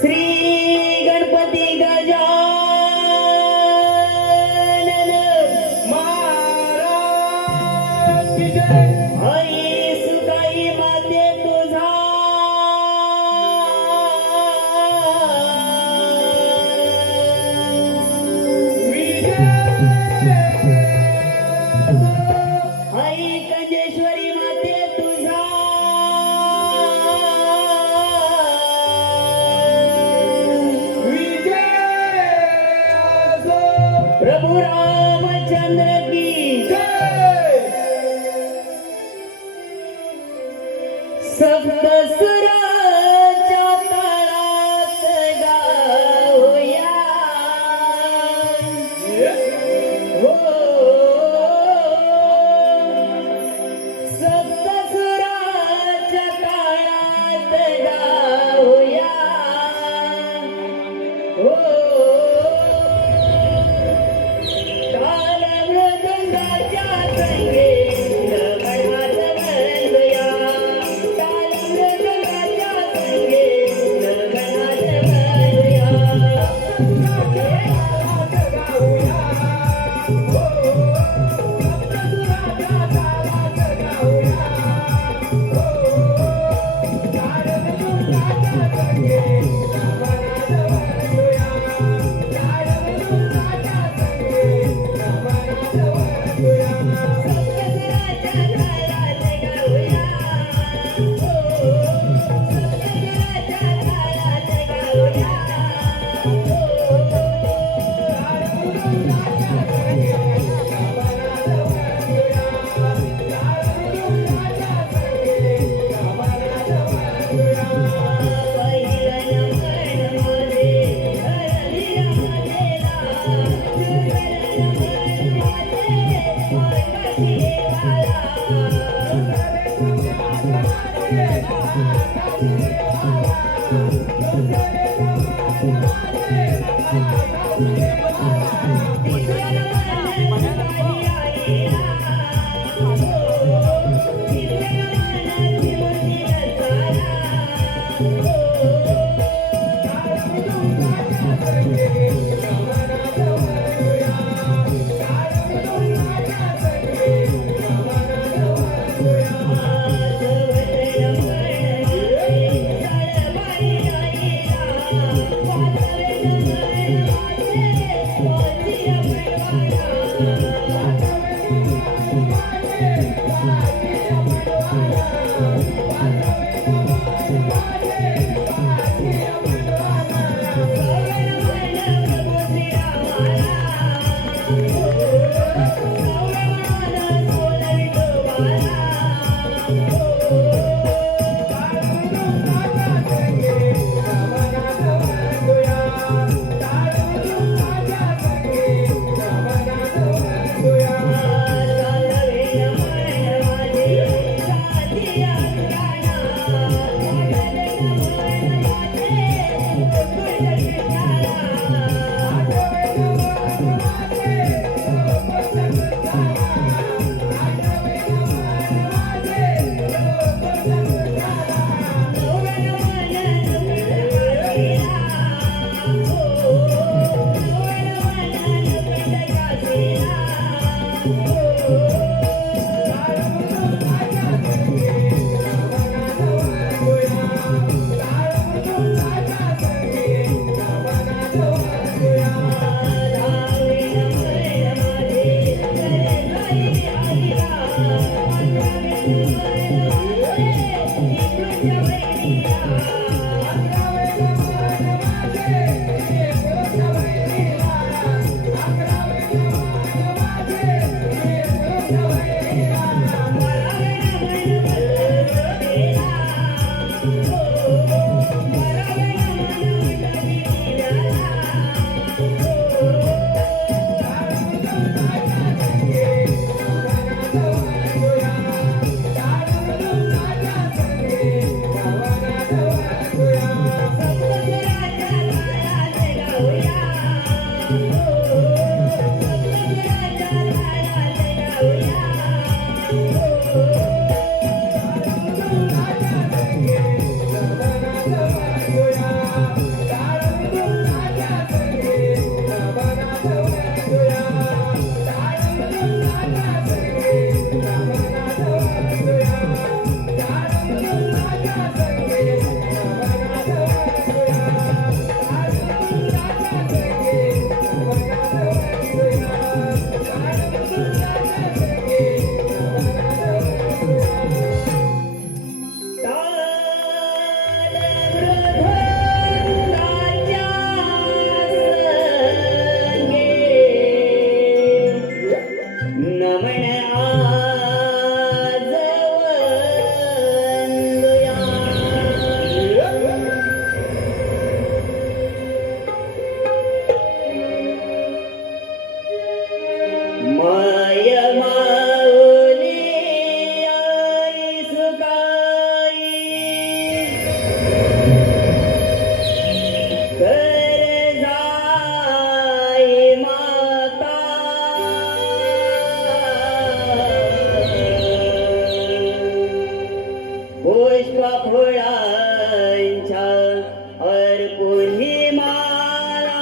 श्री गणपती गजानन महाराज की जय। आई सुकाई माते तुझा आई कंजेश्वरी माते तुझा प्रभु रामचंद्र की जय। सप्त सुराच्या तळात गाऊया हो, सप्त सुराच्या तळात गाऊया हो। नमन आज वंदुया. माय माऊली आई सुकाई कर जाई माता पुष्प फुलांच्या अर्पुनी माला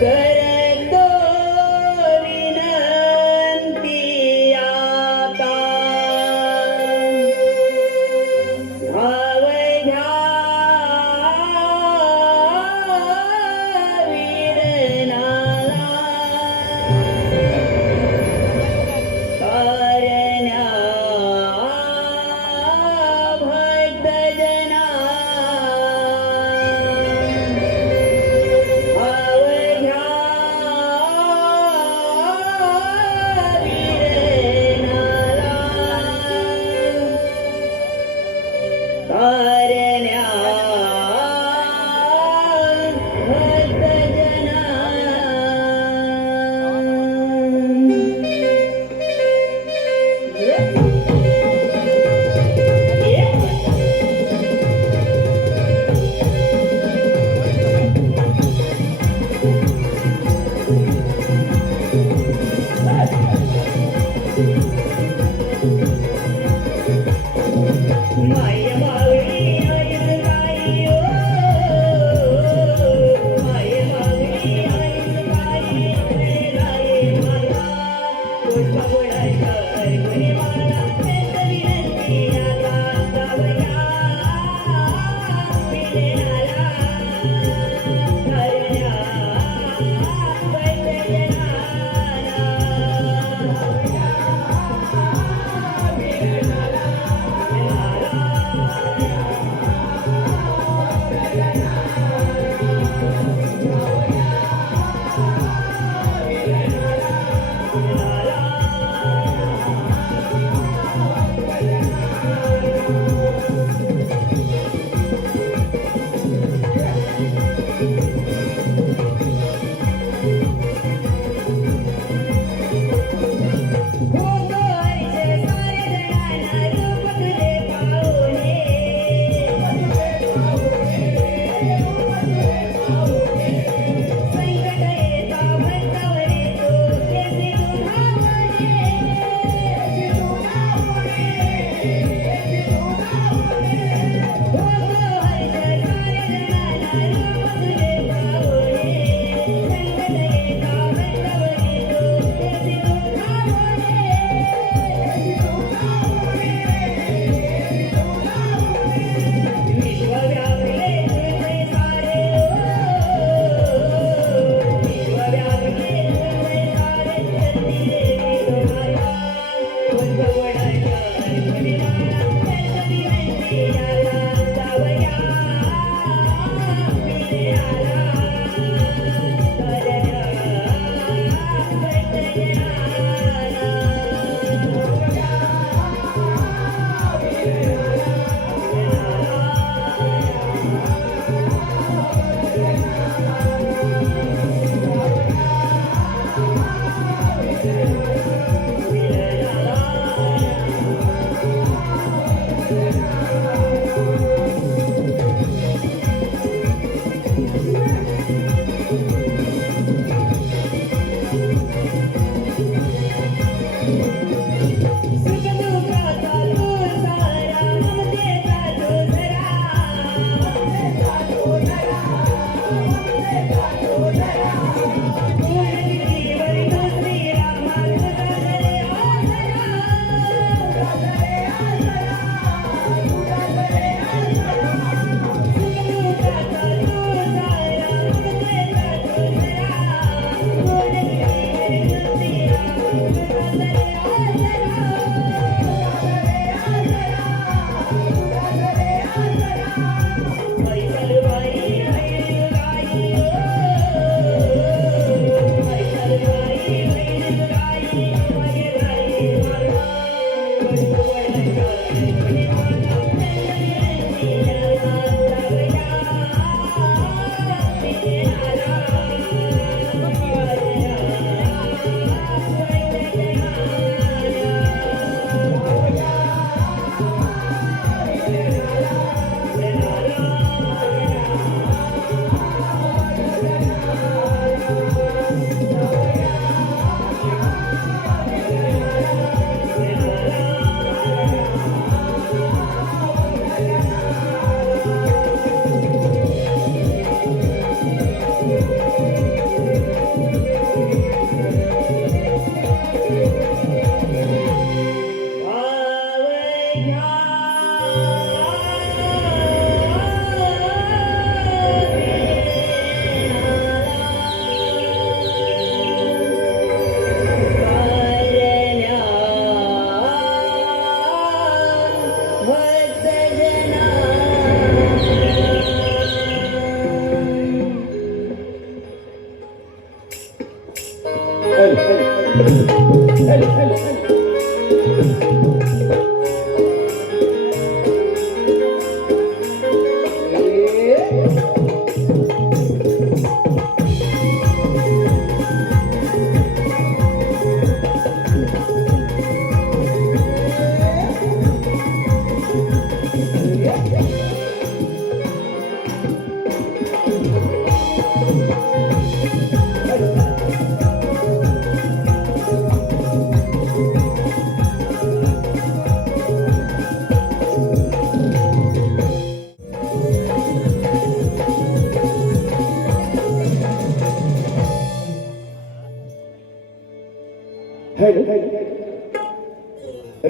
करतो विनंती आता भाव घ्या वीरनाला कारण्या भक्तजना भाव घ्या वीरनाला कारण्या माय माऊली आईस गाई ओ माय माऊली आईस गाई रे गाई माता पुष्प फुलांच्या अर्पुनी माला करतो विनंती आता गावया वीरनाला कारण्या भक्तजनाला वीरनाला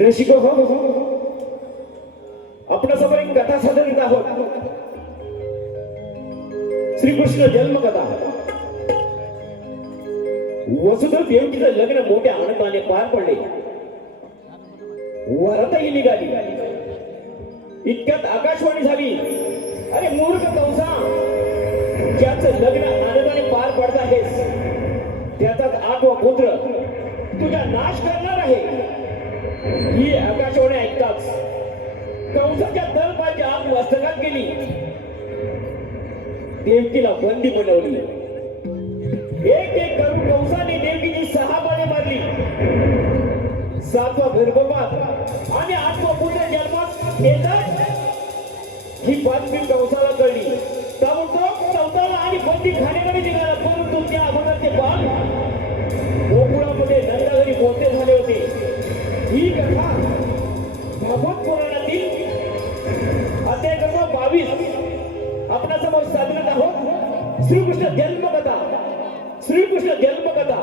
रसिक हो आपल्या समोर एक कथा सादर करीत आहोत. श्रीकृष्ण जन्मकथा. वसुदेव देवकीचं लग्न मोठ्या आनंदाने पार पडले. वरातही निघाली. इतक्यात आकाशवाणी झाली. अरे मूर्ख कंसा, ज्याचं लग्न आनंदाने पार पडत आहेस त्याचाच 8वा पुत्र तुझा नाश करणार आहे. ही आकाशवाणी ऐकताच कंसाच्या तलपाची आग मस्तकात गेली. देवकीला बंदी बनवली. एक एक करून कंसाने देवकीची 6 बाणे मारली. 7वा गर्भपात आणि 8वा पुत्र जन्मास येतात ही बातमी कंसाला कळली. त्यामुळे चौथाला आणि बंदी खाण्याकडे निघाला. परंतु त्या अगोदर ते बाळ गोकुळामध्ये नंदाघरी मोठे झाले होते. ही कथा भागवत पुराणातील अध्याय क्रमांक 22 आपणासमोर सादर आहोत. श्रीकृष्ण जन्मकथा. श्रीकृष्ण जन्मकथा.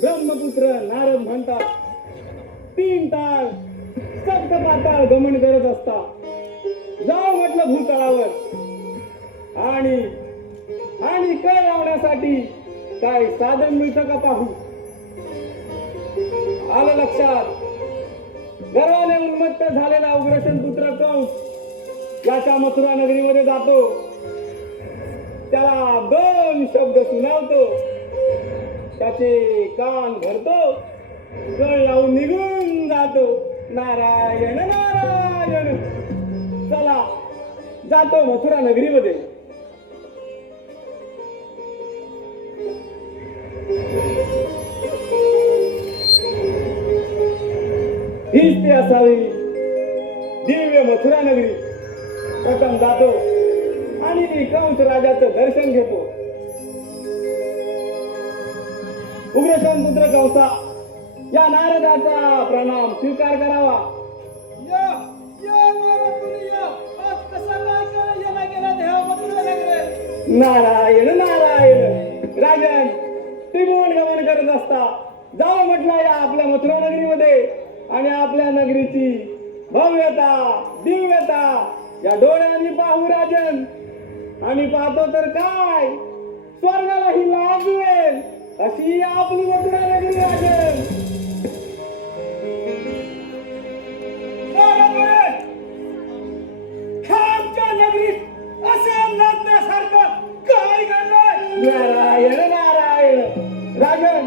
ब्रह्मपुत्र नारद म्हणतात. 3 ताळ सप्त पाताळ गमन करत असता. जाऊ म्हटलं भूतळावर आणि आणि कळ लावण्यासाठी काय साधन मिळतं का पाहू. आलं लक्षात. गर्वाने उन्मत्त झालेला उग्रसेन पुत्र कंस याच्या मथुरा नगरीमध्ये जातो. त्याला 2 शब्द सुनावतो. त्याचे कान भरतो. कळ लावून निघून जातो. नारायण नारायण. चला जातो मथुरा नगरीमध्ये. हीच ते असावी दिव्य मथुरा नगरी. प्रथम जातो आणि कंस राजाचं दर्शन घेतो. उग्रसेन पुत्र कंसा या नारदाचा प्रणाम स्वीकार करावा. नारायण नारायण. राजन, त्रिभुवन गमन करत असता जावं म्हटलं या आपल्या मथुरा नगरीमध्ये आणि आपल्या नगरीची भव्यता दिव्यता या डोळ्यांनी पाहू राजन. आणि पाहतो तर काय, स्वर्गालाही लाजवेल अशी आपली मथुरा नगरी राजन. नारायण नारायण. राजन,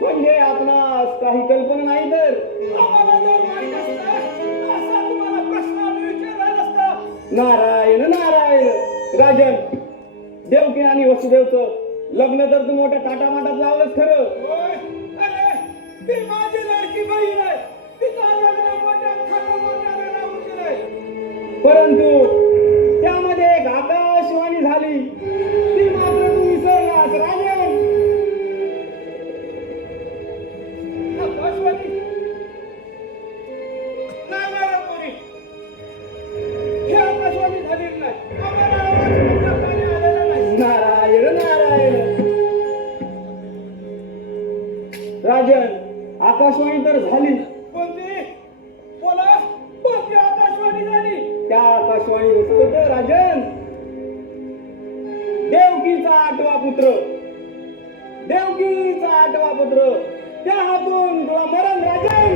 म्हणजे आपणास काही कल्पना नाही तर नारायण नारायण. राजन, देवकी आणि वसुदेवचं लग्न तर तू मोठ्या टाटामाटात लावलंच खरं, परंतु त्यामध्ये एक आकाशवाणी झाली ती मात्र तू विसरलास राजन. नारायण नारायण. राजन, आकाशवाणी तर झाली. त्या आकाशवाणी होतं राजन, देवकीचा आठवा पुत्र, देवकीचा आठवा पुत्र, त्या हातून तुला मरण राजन.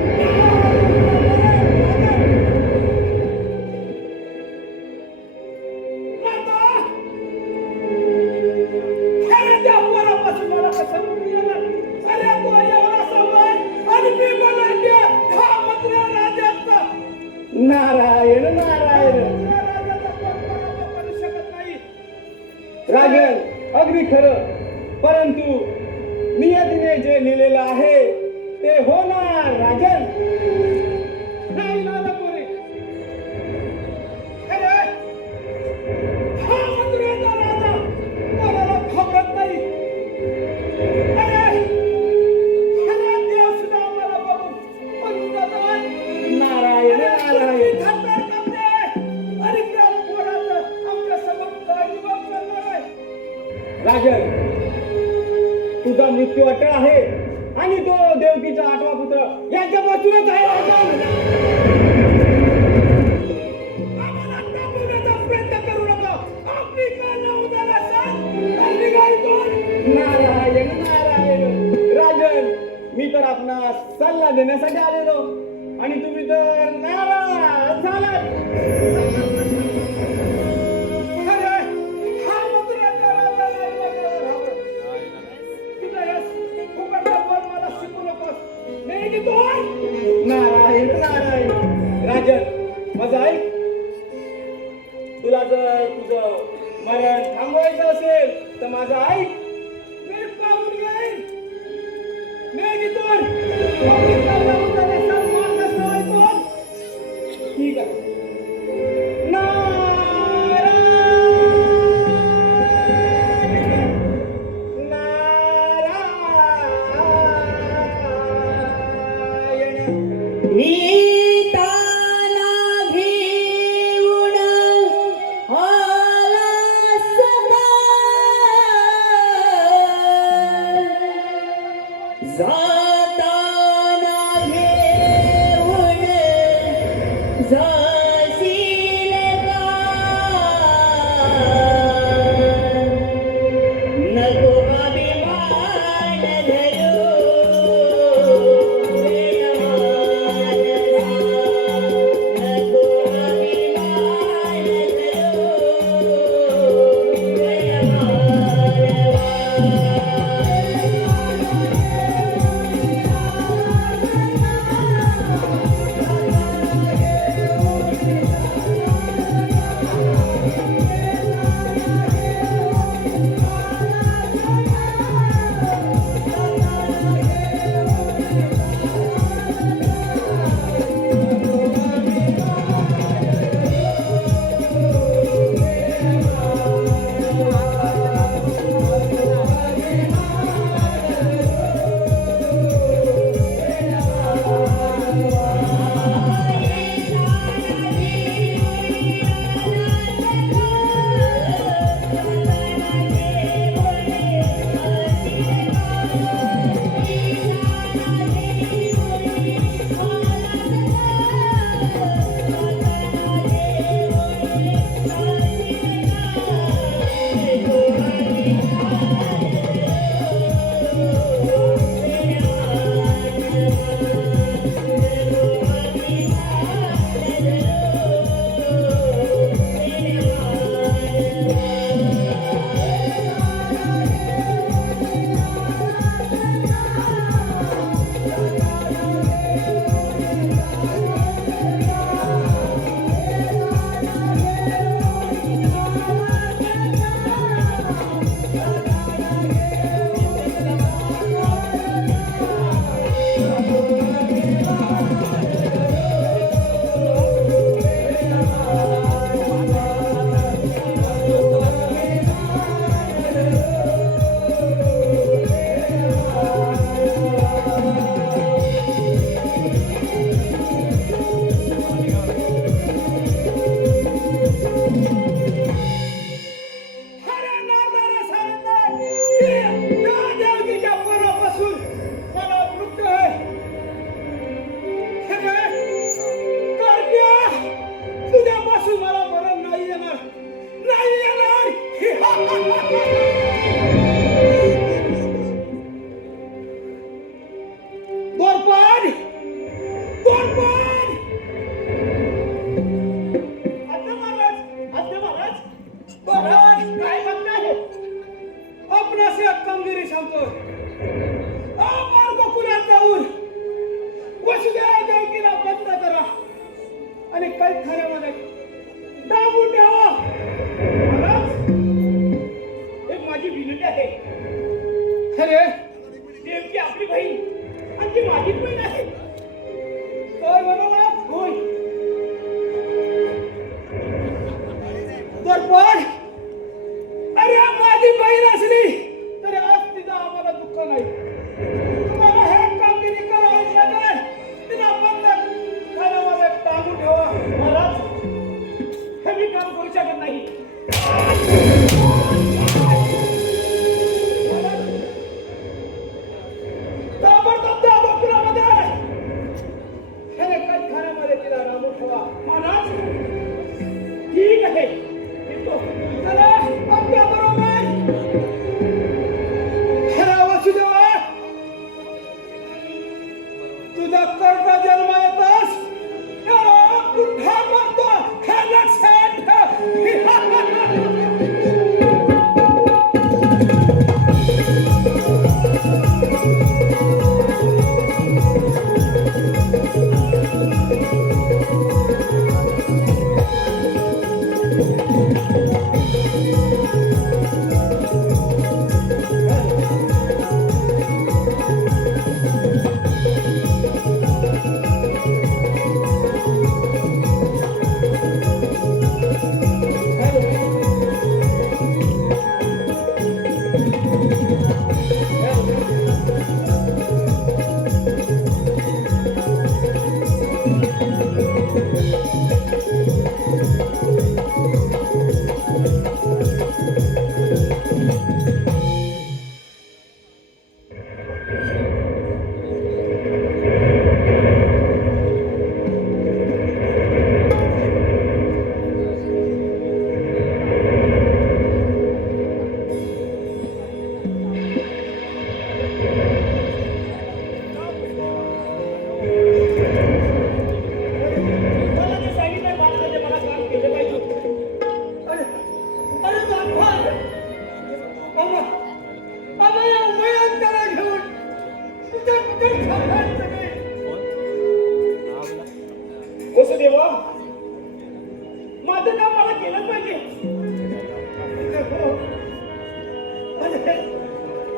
नारायण नारायण. राजन, अगदी खरं, परंतु नियतीने जे लिहिलेलं आहे ते होणार राजन. नाही नाना पोरे, हा मथुरेचा राजा कोणाला खबरत नाही. देव सुद्धा आम्हाला बघून नारायण नारायण. राजन, तुझा मृत्यू अटळ आहे आणि तो देवकीचा आठवा पुत्र यांच्यापासूनच आहे राजन. आम्हाला टाकण्याचा प्रयत्न करू नका. आपली कान उद्याला नारायण नारायण. राजन, मी तर आपणास सल्ला देण्यासाठी आलेलो आणि तुम्ही तर नाराज झालात. नारायण नारायण. राजन, माझं ऐक, तुला जर तुझं मरण थांबवायचं असेल तर माझं ऐक. मी पाहून घेईन. ठीक आहे. जाताना आणि कैदखान्यामध्ये डांबून ठेवा. महाराज, एक माझी विनंती आहे. अरे नेमकी आपली बहीण आणि ती माझी बहीण आहे. काय म्हणाला? होय. तर पण अरे माझी बहीण असली तरी आज तिचा आम्हाला दुःख नाही. तुम्हाला हे कामगिरी करावी लागेल. तिला बंद खाण्यामध्ये टांगून ठेवा. महाराज, हे मी काम करू शकत नाही. ताबडतोब त्या डोक्यामध्ये हे खाण्यामध्ये तिला राबून ठेवा. महाराज, ठीक आहे. येतो. चला आमच्या बरोबर. खरा वसुदेवा, तुझा कर्म जन्म येतोस पुन्हा म्हणतो हे लक्षात ठेव. मला जे सांगितलं महाराजांनी, मला काम केलं पाहिजे. अरे अरे बाबा, बाबा, बाबा या उभयांकडे घेऊन तुझ्या कुठे थांबायचं नाही. कसं देवा, माझं काम मला केलं पाहिजे. अरे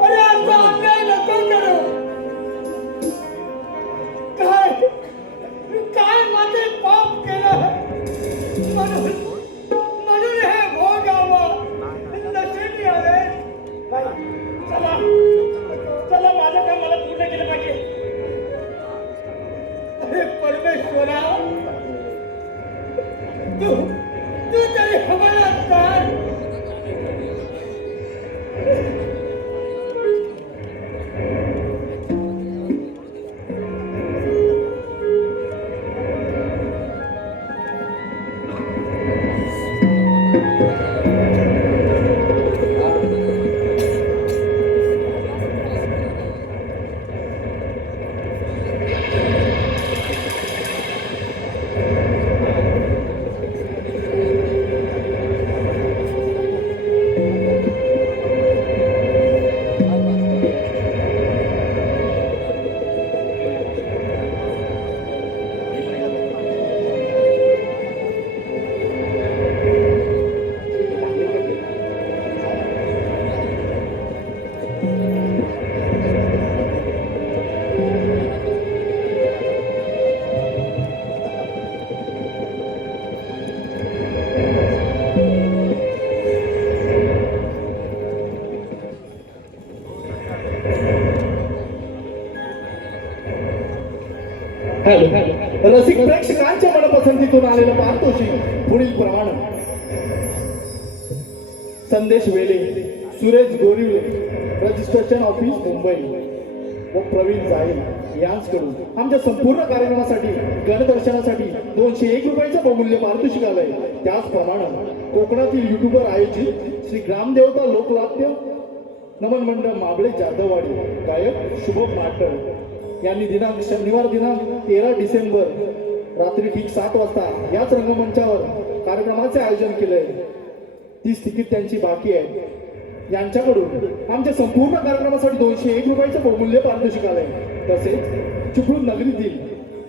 अरे आता अन्याय नको करू. काय काय माझे पाप केलं म्हणून हे भोगावं नशिबी आले. चला चला, माझं काम मला पूर्ण केलं पाहिजे. अरे परमेश्वरा, तू तू तरी हवाला कर. रसिक प्रेक्षकांच्या मनपसंतीतून आलेलं पाहतोशी पुढील प्रमाण. संदेश वेले, सुरेश गोरिवले, रजिस्ट्रेशन ऑफिस मुंबई व प्रवीण जाईल यांच्याकडून आमच्या संपूर्ण कार्यक्रमासाठी गणदर्शनासाठी 201 रुपयाचं बहुमूल्य पारितोषिक आलंय. त्याचप्रमाणे कोकणातील युट्यूबर आयोजित श्री ग्रामदेवता लोकनाट्य नमन मंडळ माबळे जाधववाडी गायक शुभम नाटक यांनी दिनांक शनिवार दिनांक 13 डिसेंबर रात्री ठीक 7 वाजता याच रंगमंचावर कार्यक्रमाचे आयोजन केलंय. 30 तिकीट त्यांची बाकी आहे. यांच्याकडून आमच्या संपूर्ण कार्यक्रमासाठी 201 रुपयाचं बहुमूल्य पारितोषिक आलंय. तसेच चिपळूण नगरीतील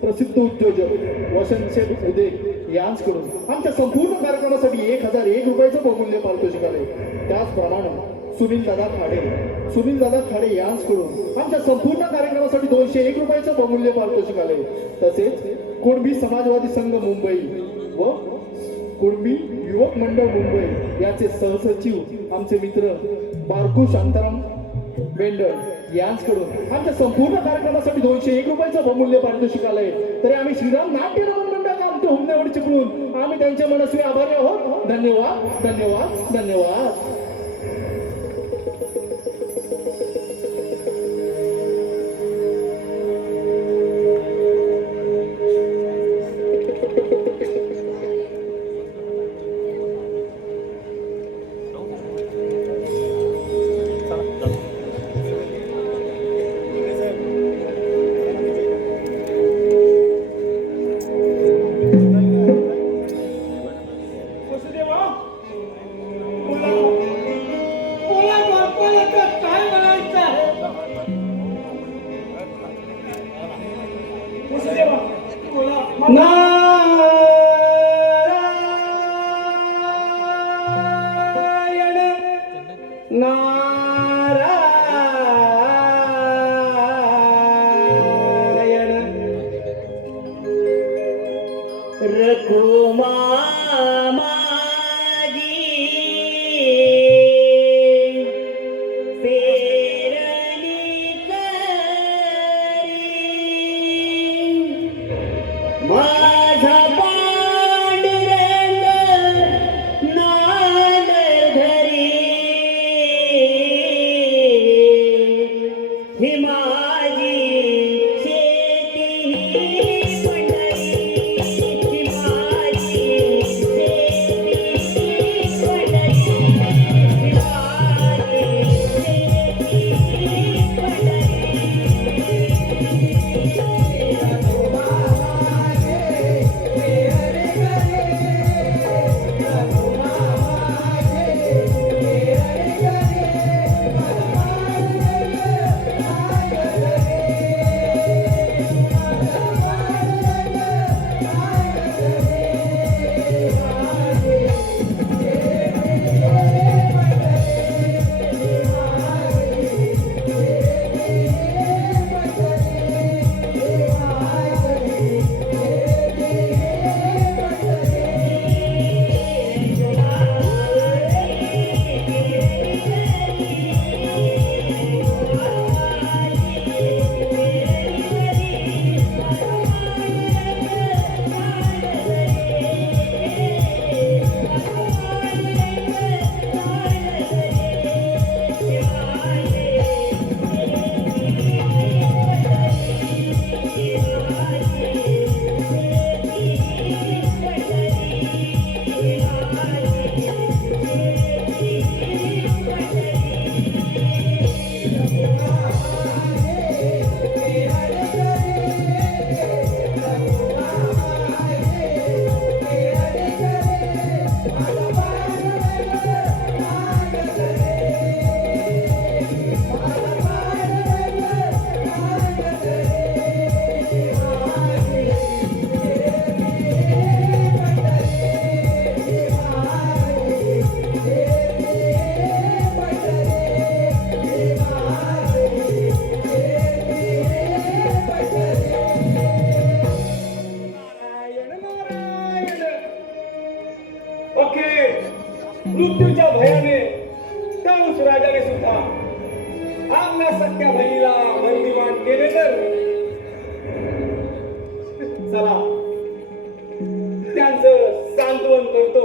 प्रसिद्ध उद्योजक वसंत शेठ उदे यांच्याकडून आमच्या संपूर्ण कार्यक्रमासाठी 1001 रुपयाचं बहुमूल्य पारितोषिक आले. त्याचप्रमाणे सुनील दादा खाडे यांच्याकडून आमच्या संपूर्ण कार्यक्रमासाठी 201 रुपयाचं बहुमूल्य पारितोषिक आले. तसेच कुणबी समाजवादी संघ मुंबई व कुणबी युवक मंडळ मुंबई याचे सहसचिव आमचे मित्र बारकू शांताराम बेंडर यांच्याकडून आमच्या संपूर्ण कार्यक्रमासाठी 201 रुपयाचं बहुमूल्य पारितोषिक आलंय. तरी आम्ही श्रीराम नाट्य रमण मंडळाच्या आमच्या हुंड्यावर चिपळून आम्ही त्यांच्या मनस्वी आभारी आहोत. धन्यवाद धन्यवाद धन्यवाद. वसुदेवा, बोला बापाला तर काय म्हणायचं आहे? वसुदेवा, बोला. नारायण नारायण रघुमा माझी पेरणी करी माझा पांडुरंग नाद धरी ही माझी शेती पंढरी ही माझी शेती पंढरी ही माझी शेती मृत्यूच्या भयाने कंस राजाने सुद्धा आपल्या सख्या बहिणीला बंदीवान केले तर चला त्यांचं सांत्वन करतो.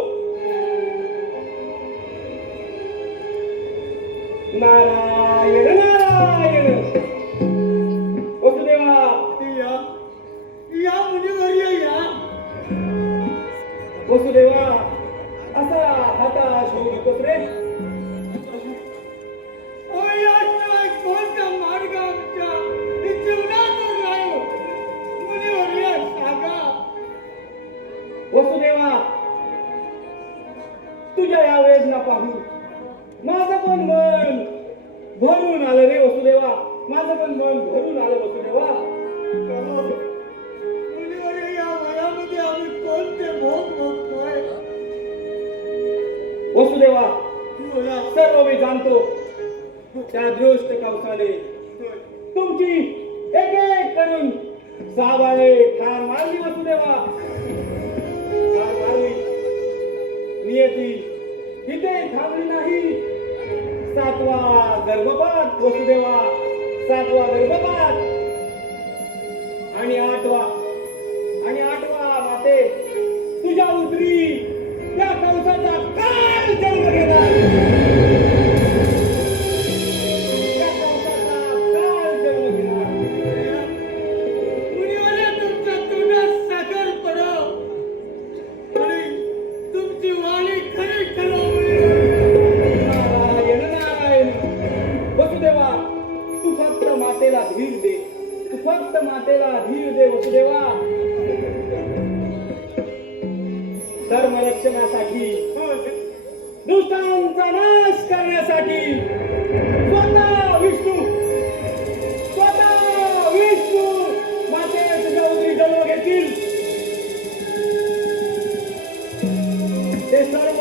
नारायण नारायण. वसुदेवा, या मुलीवर या. वसुदेवा, असा हताश होऊ नकोस रे. कोणत्या मार्गाच्या जीवनातून नाही मुलीवर या सांगा. वसुदेवा, तुझ्या या वेदना पाहू माझं पण मन भरून आलं रे वसुदेवा. माझं पण मन भरून आलं वसुदेवा. मुलीवर या वयामध्ये आम्ही कोणते भोग वसुदेवा सर्व मी जाणतो. त्या दृष्ट कौसाने तुमची एक एक करून 6 बाळे ठार मारली वसुदेवा, ठार मारली. नियती इथे थांबली नाही. 7वा गर्भपात वसुदेवा, 7वा गर्भपात आणि 8वा माते तुझ्या उदरी त्या कंसाचा काल जन्म घेणार. त्या कंसाचा काल जन्म घेणार. मुनिवाले तुमच्या तोंडात साखर पडो आणि तुमची वाणी खरी ठरो. नारायण नारायण. वसुदेवा तू फक्त मातेला धीर दे, तू फक्त मातेला धीर दे वसुदेवा. धर्म रक्षणासाठी, दुष्टांचा नाश करण्यासाठी स्वतः विष्णू माते तुझ्या उदरी जन्म घेतील. ते सर्व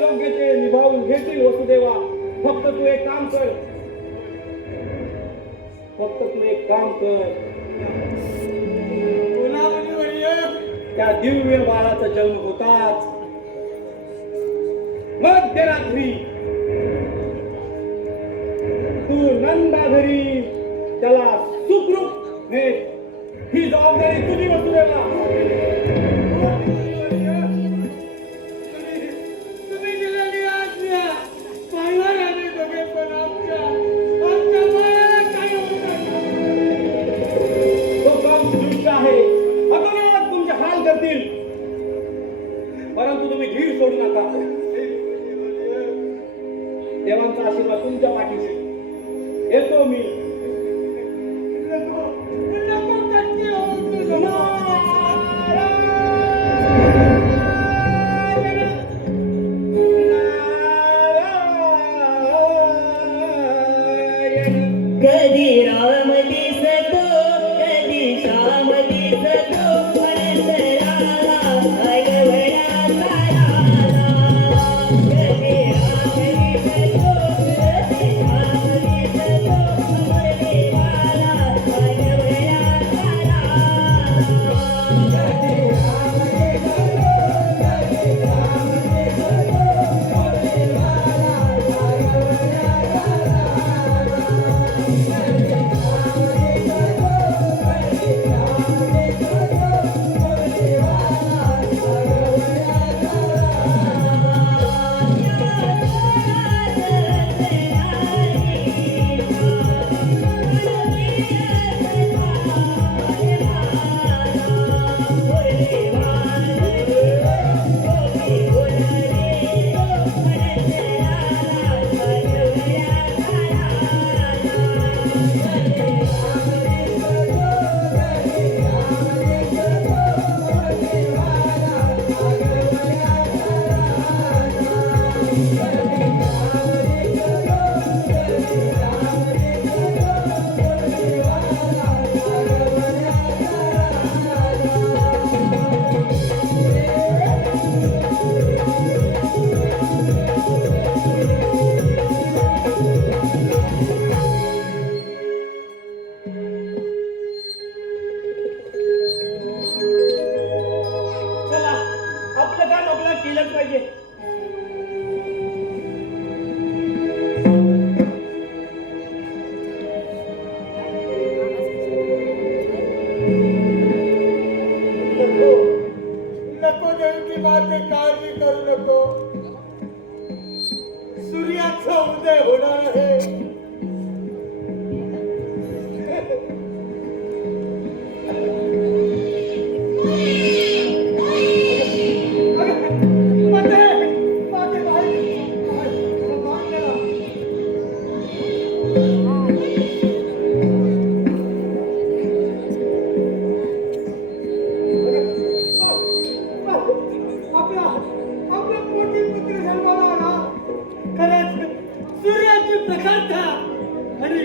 योग्य ते निभावून घेतील वसुदेवा. फक्त तू एक काम कर, बोला मुनिवर्य. त्या दिव्य बाळाचा जन्म होताच मध्यरात्री तू नंदाघरी त्याला सुखरूप ने. ही जबाबदारी तुझी वसुदेवा. तुम्ही दिलेली आज्ञा पाळणार आम्ही दोघे, पण आमच्या बाळाला काही होऊ नका. तो काम दुष्ट आहे, अतोनात तुमचे हाल करतील, परंतु तुम्ही धीर सोडू नका. देवांचा आशीर्वाद तुमच्या पाठीशी. येतो मी. नको कष्टी होऊ तुझं. कधी राम दिसतो कधी श्याम दिसतो मनसराला अगवळा साराला. कधी राम दिसतो कधी श्याम दिसतो मनसराला अगवळा साराला. कधी राम दिसतो कधी श्याम दिसतो मनसराला अगवळा साराला. चला, आपलं काम आपल्याला केलंच पाहिजे. नको देवकी माते, काळजी करू नको. सूर्याचा उदय होणार आहे. आपला मोठी पुत्र जन्माला आला. खरंच सूर्याची प्रकाशता आणि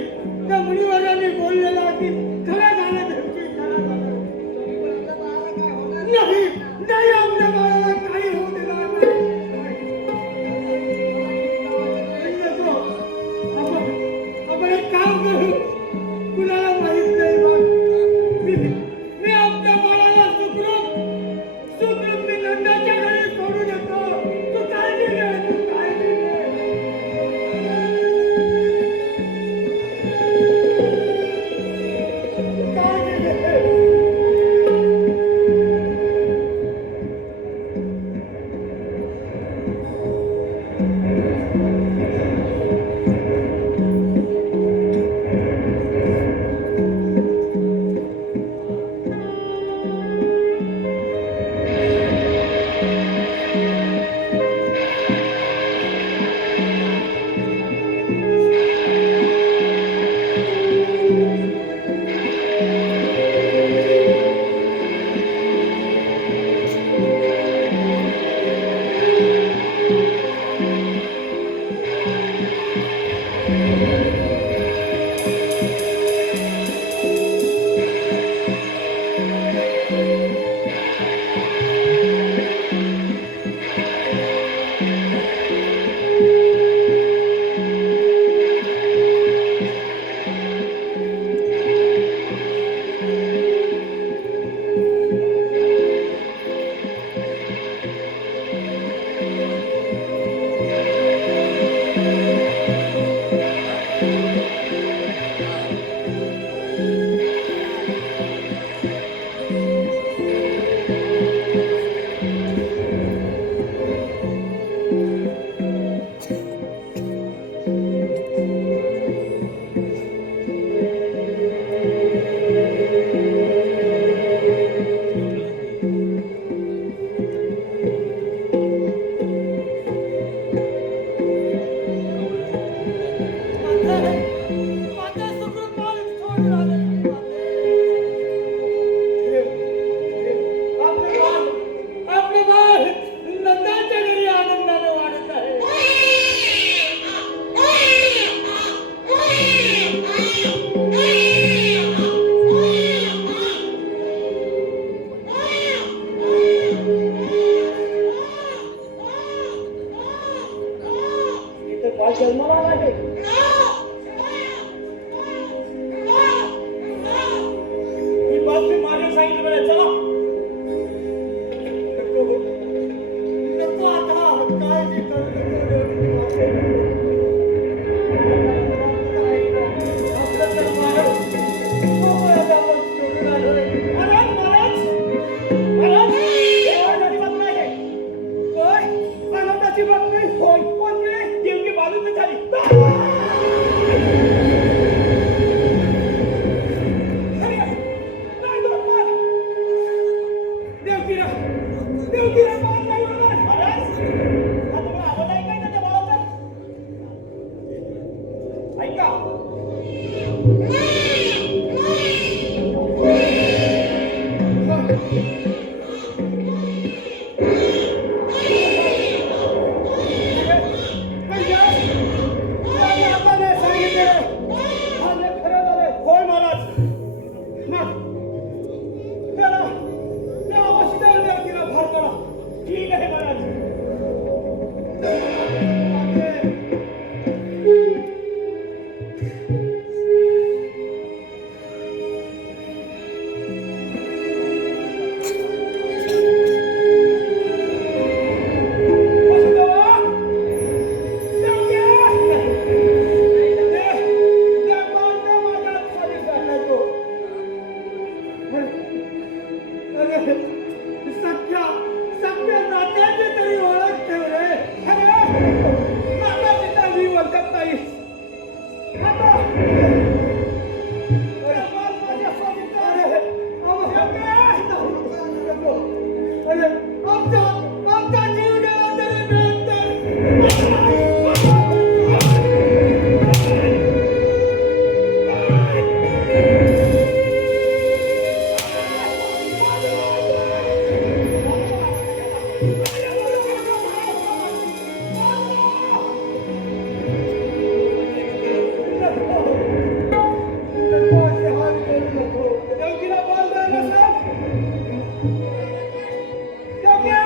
त्या मुनिवरांनी बोललेला की खरा झाला देवकी, खरा झाला. नाही नाही, आपल्या बाळाला काही होऊ देणार नाही. जन्माला आला ते. ही बातमी माझ्या सांगितलं बरं, चला. नको आता काळजी करू नको. आपलं तर मारं. मोकळ्यात आपण सोडून आलोय. महाराज महाराज महाराज हे आनंदाची बातमी आहे. काय? आनंदाची बातमी? होय कोणती देवकी बाजूची झाली. अरे, नाही बरोबर. देवगिरा देवगिरा बात नाही बरोबर. महाराज हा तुम्हाला आवाज ऐकाय ना त्या बाळाचा? ऐका. होय महाराज. ठीक आहे महाराज. सख्या सख्या नात्याची तरी ओळख ठेव रे. अरे नाता पिता मी ओळखत नाही. आता अरे बाल माझ्या स्वामीचं आहे. अरे आमचा जीव गेला तरी नंतर देवकीला बॉल द्यायला सांग. देवकी!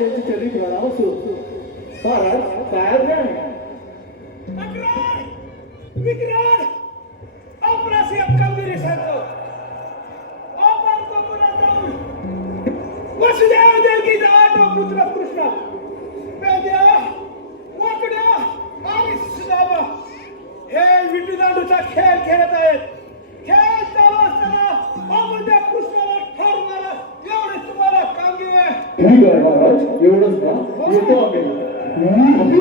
त्यांचे चरित्र म्हणावं असो महाराज काय ज्ञान विक्रांत आपणास एक कामगिरी सांगतो आपण कोकणात जाऊन वसुदेव देवकीचा आठवा पुत्र कृष्ण पेद्या वाकड्या आणि सुदामा हे विटीदांडूचा खेळ खेळत आहेत खेळ चालू असताना आपण त्या कृष्णाला ठार मारा एवढे तुम्हाला कामगिरी आहे ठीक आहे महाराज एवढंच का येतो आम्ही